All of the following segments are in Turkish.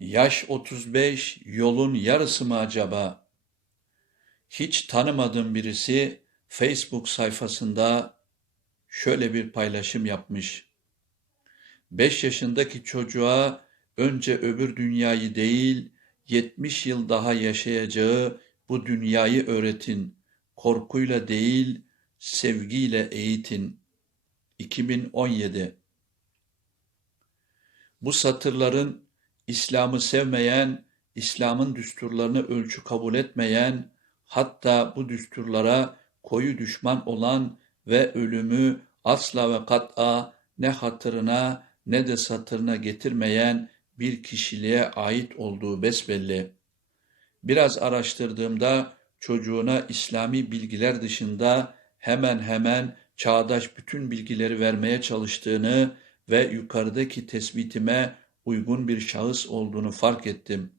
Yaş 35, yolun yarısı mı acaba? Hiç tanımadığım birisi Facebook sayfasında şöyle bir paylaşım yapmış. 5 yaşındaki çocuğa önce öbür dünyayı değil, 70 yıl daha yaşayacağı bu dünyayı öğretin. Korkuyla değil, sevgiyle eğitin. 2017 Bu satırların İslam'ı sevmeyen, İslam'ın düsturlarını ölçü kabul etmeyen, hatta bu düsturlara koyu düşman olan ve ölümü asla ve kat'a ne hatırına ne de satırına getirmeyen bir kişiliğe ait olduğu besbelli. Biraz araştırdığımda çocuğuna İslami bilgiler dışında hemen hemen çağdaş bütün bilgileri vermeye çalıştığını ve yukarıdaki tespitime uygun bir şahıs olduğunu fark ettim.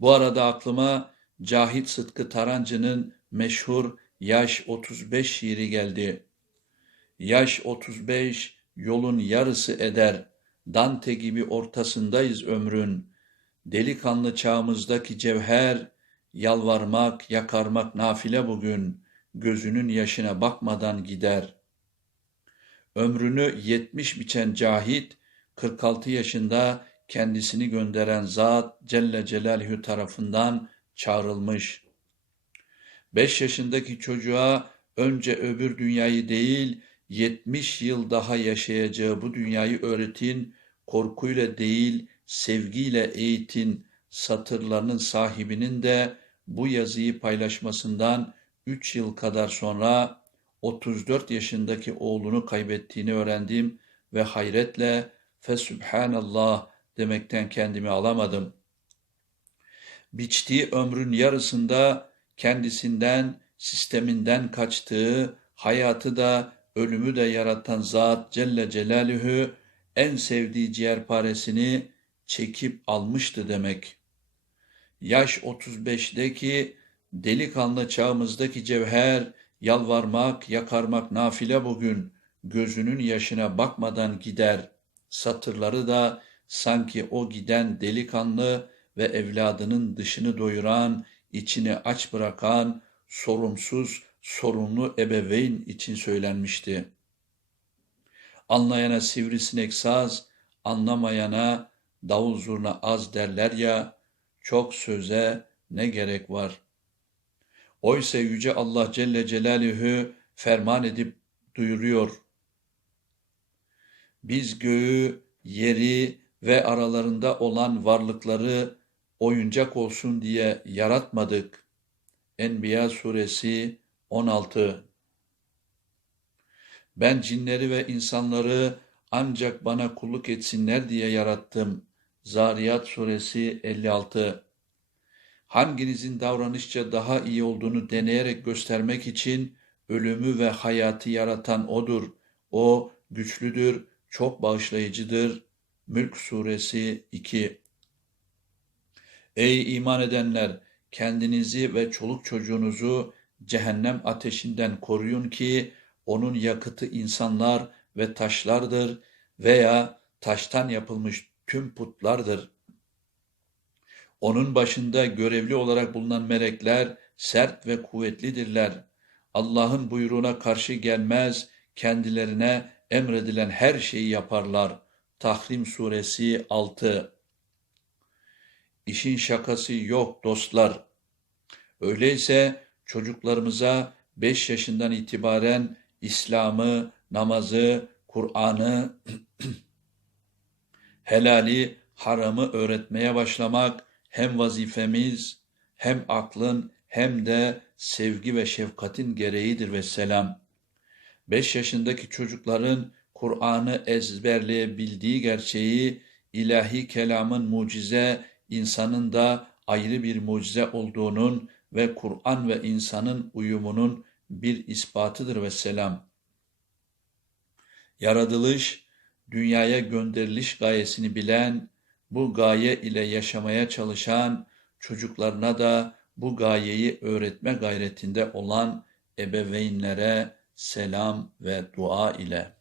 Bu arada aklıma Cahit Sıtkı Tarancı'nın meşhur Yaş 35 şiiri geldi. Yaş 35 yolun yarısı eder. Dante gibi ortasındayız ömrün. Delikanlı çağımızdaki cevher, yalvarmak, yakarmak nafile bugün. Gözünün yaşına bakmadan gider. Ömrünü yetmiş biçen Cahit, 46 yaşında kendisini gönderen zat Celle Celaluhu tarafından çağrılmış. 5 yaşındaki çocuğa önce öbür dünyayı değil 70 yıl daha yaşayacağı bu dünyayı öğretin, korkuyla değil sevgiyle eğitin satırlarının sahibinin de bu yazıyı paylaşmasından 3 yıl kadar sonra 34 yaşındaki oğlunu kaybettiğini öğrendim ve hayretle fesübhanallah demekten kendimi alamadım. Biçtiği ömrün yarısında kendisinden, sisteminden kaçtığı, hayatı da ölümü de yaratan Zat Celle Celaluhu en sevdiği ciğerparesini çekip almıştı demek. Yaş 35'deki delikanlı çağımızdaki cevher, yalvarmak, yakarmak nafile bugün, gözünün yaşına bakmadan gider.'' Satırları da sanki o giden delikanlı ve evladının dışını doyuran, içini aç bırakan, sorumsuz, sorumlu ebeveyn için söylenmişti. Anlayana sivrisinek saz, anlamayana davul zurna az derler ya, çok söze ne gerek var. Oysa Yüce Allah Celle Celaluhu ferman edip duyuruyor. Biz göğü, yeri ve aralarında olan varlıkları oyuncak olsun diye yaratmadık. Enbiya suresi 16 Ben cinleri ve insanları ancak bana kulluk etsinler diye yarattım. Zariyat suresi 56 Hanginizin davranışça daha iyi olduğunu deneyerek göstermek için ölümü ve hayatı yaratan O'dur. O güçlüdür, çok bağışlayıcıdır. Mülk Suresi 2 Ey iman edenler! Kendinizi ve çoluk çocuğunuzu cehennem ateşinden koruyun ki onun yakıtı insanlar ve taşlardır veya taştan yapılmış tüm putlardır. Onun başında görevli olarak bulunan melekler sert ve kuvvetlidirler. Allah'ın buyruğuna karşı gelmez, kendilerine emredilen her şeyi yaparlar. Tahrim suresi 6 İşin şakası yok dostlar. Öyleyse çocuklarımıza 5 yaşından itibaren İslam'ı, namazı, Kur'an'ı, helali, haramı öğretmeye başlamak hem vazifemiz, hem aklın, hem de sevgi ve şefkatin gereğidir ve selam. 5 yaşındaki çocukların Kur'an'ı ezberleyebildiği gerçeği, ilahi kelamın mucize, insanın da ayrı bir mucize olduğunun ve Kur'an ve insanın uyumunun bir ispatıdır ve selam. Yaratılış, dünyaya gönderiliş gayesini bilen, bu gaye ile yaşamaya çalışan, çocuklarına da bu gayeyi öğretme gayretinde olan ebeveynlere selam ve dua ile